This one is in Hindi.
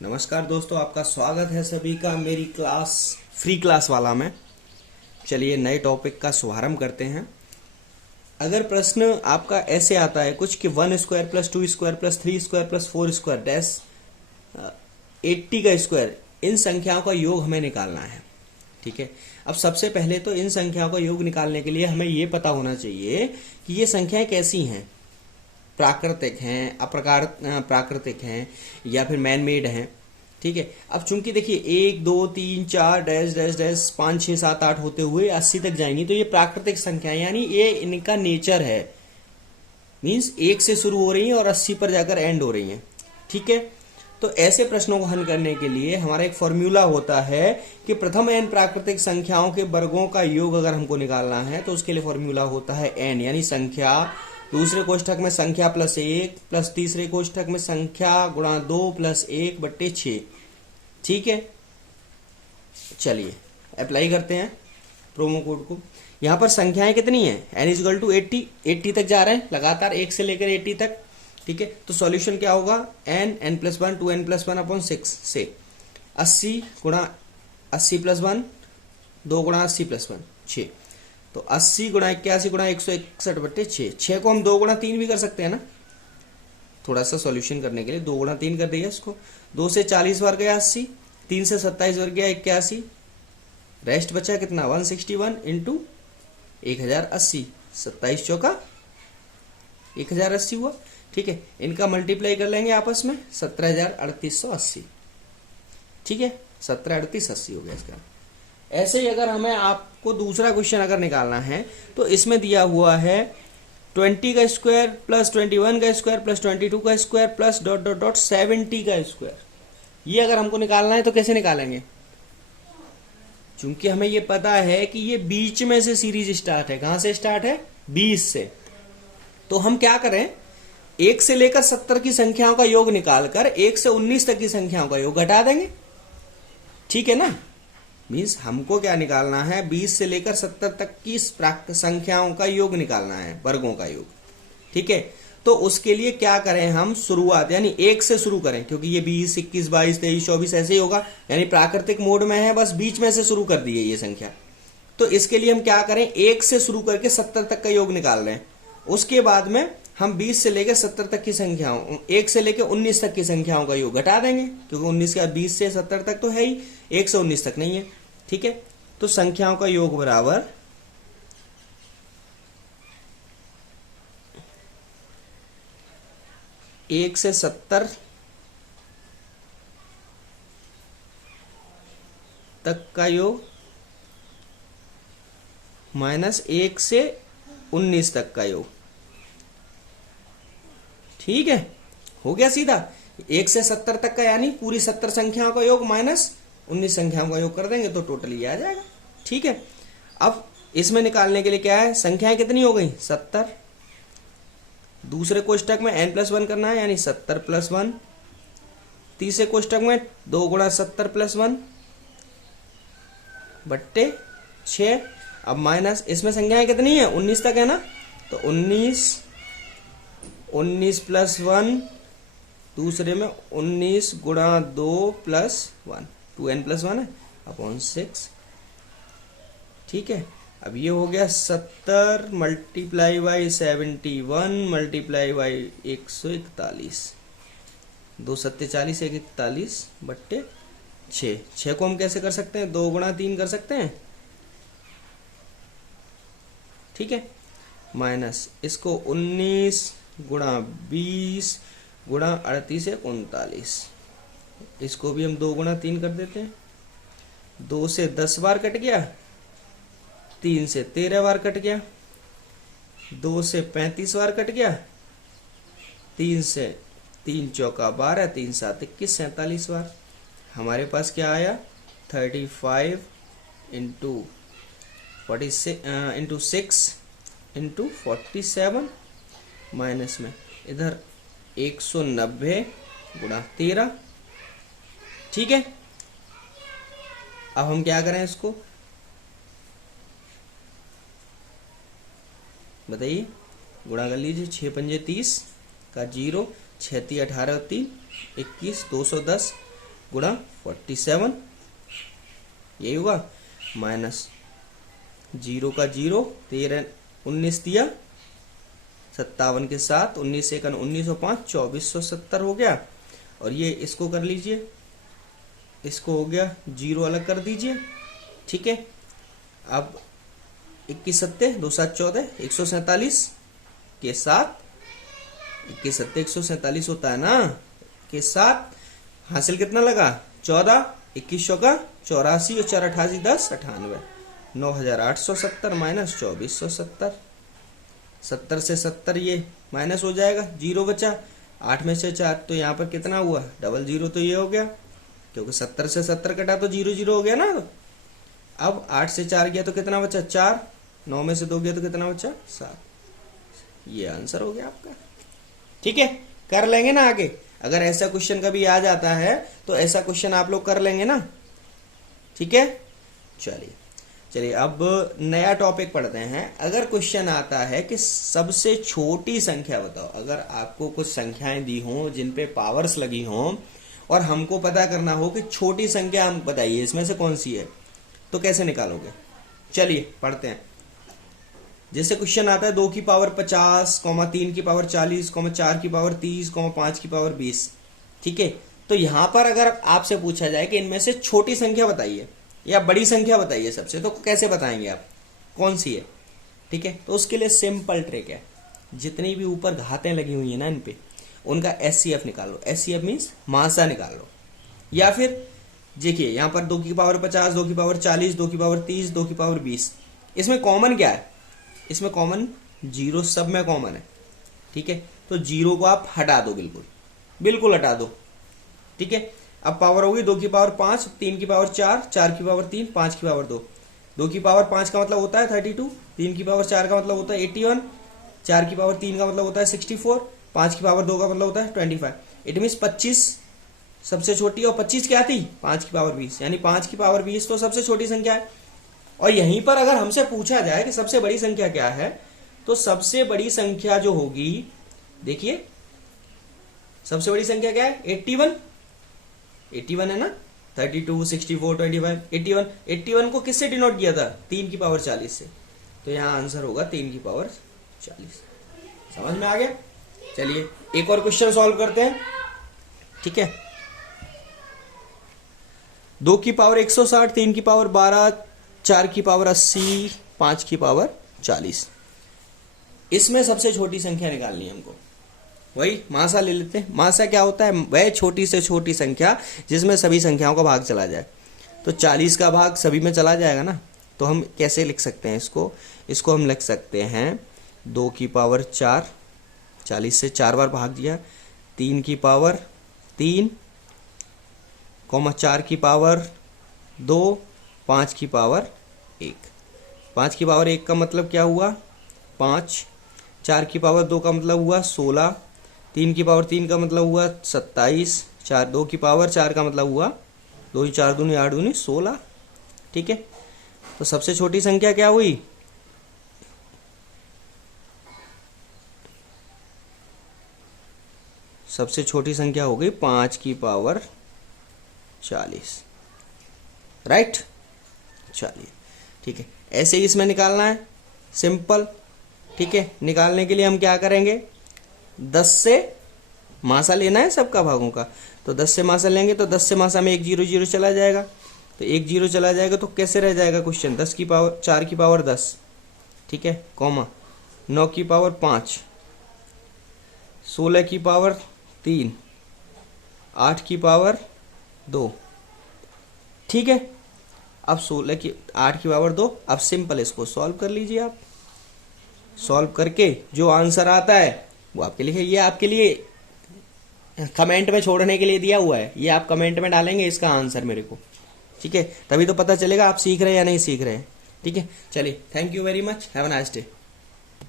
नमस्कार दोस्तों, आपका स्वागत है सभी का मेरी क्लास फ्री क्लास वाला में। चलिए नए टॉपिक का शुभारंभ करते हैं। अगर प्रश्न आपका ऐसे आता है कुछ कि 1² + 2² + 3² + 4² डैश 80 का स्क्वायर, इन संख्याओं का योग हमें निकालना है। ठीक है, अब सबसे पहले तो इन संख्याओं का योग निकालने के लिए हमें ये पता होना चाहिए कि ये संख्याएं कैसी हैं, प्राकृतिक हैं, प्राकृतिक हैं या फिर मैन मेड हैं। ठीक है, अब चूंकि देखिए 1 2 3 4 डैश डैश डैश 5 6 7 8 होते हुए 80 तक जाएंगी, तो ये प्राकृतिक संख्याएं यानी ये इनका नेचर है। मीन्स 1 से शुरू हो रही हैं और 80 पर जाकर एंड हो रही हैं। ठीक है, तो ऐसे प्रश्नों को हल करने के लिए हमारा एक फॉर्मूला होता है कि प्रथम n प्राकृतिक संख्याओं के वर्गों का योग अगर हमको निकालना है तो उसके लिए फॉर्मूला होता है n, यानी संख्या, दूसरे कोष्ठक में संख्या +1 प्लस तीसरे कोष्ठक में संख्या गुणा 2 + 1/6। ठीक है, चलिए अप्लाई करते हैं प्रोमो कोड को। यहां पर संख्याएं कितनी हैं? n = 80 तक जा रहे हैं लगातार, 1 से लेकर 80 तक। ठीक है, तो सॉल्यूशन क्या होगा? n + 1 2n + 1/6 से 80 × 80 + 1 2 × 80 + 1 6, तो 80 × 81 × 161/6। 6 को हम 2 × 3 भी कर सकते हैं ना, थोड़ा सा सॉल्यूशन करने के लिए 2 × 3 कर दिया इसको। 2 से 40 बार गया 80, 3 से 27 बार गया 81, रेस्ट बचा कितना? 161 × 1080, 27 चौका 1080 हुआ। ठीक है, इनका मल्टीप्लाई कर लेंगे आपस में, 17,3880। ठीक है, 17,3880 हो गया इसका। ऐसे ही अगर हमें आपको दूसरा क्वेश्चन अगर निकालना है तो इसमें दिया हुआ है 20 का स्क्वायर + 21 का स्क्वायर + 22 का स्क्वायर प्लस ... 70 का स्क्वायर। ये अगर हमको निकालना है तो कैसे निकालेंगे? चूंकि हमें ये पता है कि ये बीच में से सीरीज स्टार्ट है। कहां से स्टार्ट है? 20 से। तो हम क्या करें, 1 से लेकर 70 की संख्याओं का योग निकालकर 1 से 19 तक की संख्याओं का योग घटा देंगे। ठीक है ना, मीन्स हमको क्या निकालना है? 20 से लेकर 70 तक की संख्याओं का योग निकालना है, वर्गों का योग। ठीक है, तो उसके लिए क्या करें हम? शुरुआत यानी 1 से शुरू करें, क्योंकि ये 20 21 22 23 24 ऐसे ही होगा, यानी प्राकृतिक मोड में है, बस बीच में से शुरू कर दी है ये संख्या। तो इसके लिए हम क्या करें? 1 से शुरू करके 70 तक का योग निकाल रहे हैं। उसके बाद में हम 20 से लेकर 70 तक की संख्याओं, 1 से लेकर 19 तक की संख्याओं का योग घटा देंगे, क्योंकि 19 के बाद 20 से 70 तक तो है ही, 1 से 19 तक नहीं है। ठीक है, तो संख्याओं का योग बराबर 1 से 70 तक का योग माइनस 1 से 19 तक का योग। ठीक है, हो गया सीधा। 1 से 70 तक का यानी पूरी 70 संख्याओं का योग माइनस 19 संख्याओं का योग कर देंगे तो टोटल ये आ जाएगा। ठीक है, अब इसमें निकालने के लिए क्या है? संख्याएं कितनी हो गई? 70। दूसरे कोष्ठक में n + 1 करना है, यानी 70 + 1। तीसरे कोष्ठक में 2 × 70 + 1/6। अब माइनस, इसमें संख्याएं कितनी है? 19 तक है ना, तो 19 + 1, दूसरे में 19 × 2 + 1, 2n + 1 है अपॉन 6। ठीक है, अब ये हो गया 70 × 71 × 141, 2 7 40 1 41/6। 6 को हम कैसे कर सकते हैं? 2 × 3 कर सकते हैं। ठीक है, माइनस इसको 19 × 20 × 38 = 39। इसको भी हम 2 × 3 कर देते हैं। 2 से 10 बार कट गया, 3 से 13 बार कट गया, 2 से 35 बार कट गया, 3 से 3 चौका 12, 3 7 21 47 बार। हमारे पास क्या आया? 35 × 6 × 47 माइनस में इधर 190 × 13। ठीक है, अब हम क्या करें इसको बताइए, गुणा कर लीजिए। 6 पंजे 30 का 0, 6 × 18 = 3 21, 210 गुणा 47, यही होगा, माइनस 0 का 0, 13 19 दिया, 57 के साथ 19 से 19 और 5 2470 हो गया। और ये इसको कर लीजिए, इसको हो गया 0 अलग कर दीजिए, ठीक है। अब 21 सत्ते 2 7 14, 147 के साथ 21 सत्ते 147 होता है ना, के साथ हासिल कितना लगा 14, 21 चौका 84 और 4 88 10 98, 9870 माइनस 2470, 70 से 70 ये माइनस हो जाएगा, 0 बचा, 8 में से 4 तो यहाँ पर कितना हुआ, डबल 0 तो ये हो गया, क्योंकि 70 से 70 कटा तो 0 0 हो गया ना। अब 8 से 4 गया तो कितना बचा 4, 9 में से 2 गया तो कितना बचा 7, ये आंसर हो गया आपका, ठीक है। कर लेंगे ना आगे, अगर ऐसा क्वेश्चन कभी आ जाता है तो ऐसा क्वेश्चन आप लोग कर लेंगे ना, ठीक है। चलिए अब नया टॉपिक पढ़ते हैं। अगर क्वेश्चन आता है कि सबसे छोटी संख्या बताओ, अगर आपको कुछ संख्याएं दी हों जिन पे पावर्स लगी हों और हमको पता करना हो कि छोटी संख्या हम बताइए इसमें से कौन सी है, तो कैसे निकालोगे? चलिए पढ़ते हैं। जैसे क्वेश्चन आता है 2 की पावर 50, 3 की पावर 40, 4 की पावर 30, 5 की पावर 20, ठीक है। तो यहां पर अगर आपसे पूछा जाए कि इनमें से छोटी संख्या बताइए या बड़ी संख्या बताइए सबसे, तो कैसे बताएंगे आप, कौन सी है, ठीक है। तो उसके लिए सिंपल ट्रिक है, जितनी भी ऊपर घातें लगी हुई है ना इन पे, उनका एचसीएफ निकाल लो। एचसीएफ मीन्स मासा निकाल लो। या फिर देखिए यहाँ पर 2 की पावर 50, 2 की पावर 40, 2 की पावर 30, 2 की पावर 20, इसमें कॉमन क्या है? इसमें कॉमन 0 सब में कॉमन है, ठीक है। तो 0 को आप हटा दो, बिल्कुल हटा दो, ठीक है। अब पावर होगी 2 की पावर 5, 3 की पावर 4, 4 की पावर 3, 5 की पावर 2। 2 की पावर 5 का मतलब होता है 32, 3 की पावर 4 का मतलब होता है 81, 4 की पावर 3 का मतलब होता है 64, 5 की पावर 2 का मतलब होता है 25। इट मीन्स 25 सबसे छोटी, और 25 क्या थी 5 की पावर 20, यानी 5 की पावर 20 तो सबसे छोटी संख्या है। और यहीं पर अगर हमसे पूछा जाए कि सबसे बड़ी संख्या क्या है, तो सबसे बड़ी संख्या जो होगी, देखिए सबसे बड़ी संख्या क्या है 81 है ना, 32, 64, 25, 81 को किससे डिनोट किया था 3 की पावर 40 से, तो यहाँ आंसर होगा 3 की पावर 40। समझ में आ गया? चलिए एक और क्वेश्चन सॉल्व करते हैं, ठीक है। 2 की पावर 160, 3 की पावर 12, 4 की पावर 80, 5 की पावर 40, इसमें सबसे छोटी संख्या निकालनी है हमको। वही मासा ले लेते हैं। मासा क्या होता है? वह छोटी से छोटी संख्या जिसमें सभी संख्याओं का भाग चला जाए। तो 40 का भाग सभी में चला जाएगा ना, तो हम कैसे लिख सकते हैं इसको हम लिख सकते हैं 2 की पावर 4, 40 से 4 बार भाग दिया, 3 की पावर 3, 4 की पावर 2, 5 की पावर 1। 5 की पावर 1 का मतलब क्या हुआ 5, 4 की पावर 2 का मतलब हुआ 16, 3 की पावर 3 का मतलब हुआ 27, 2 की पावर 4 का मतलब हुआ 2 4 दूनी 8 दूनी 16, ठीक है। तो सबसे छोटी संख्या क्या हुई? सबसे छोटी संख्या हो गई 5 की पावर 40, राइट। चलिए ठीक है, ऐसे ही इसमें निकालना है, सिंपल, ठीक है। निकालने के लिए हम क्या करेंगे, 10 से मासा लेना है सबका भागों का, तो 10 से मासा लेंगे तो 10 से मासा में 1 0 0 चला जाएगा, तो 1 0 चला जाएगा तो कैसे रह जाएगा क्वेश्चन, 10 की पावर 4 की पावर 10, ठीक है, कॉमा 9 की पावर 5, 16 की पावर 3, 8 की पावर 2, ठीक है। अब 8 की पावर 2, अब सिंपल इसको सॉल्व कर लीजिए आप। सॉल्व करके जो आंसर आता है वो आपके लिए, ये आपके लिए कमेंट में छोड़ने के लिए दिया हुआ है, ये आप कमेंट में डालेंगे इसका आंसर मेरे को, ठीक है। तभी तो पता चलेगा आप सीख रहे हैं या नहीं सीख रहे हैं, ठीक है। चलिए, thank you very much, have a nice day.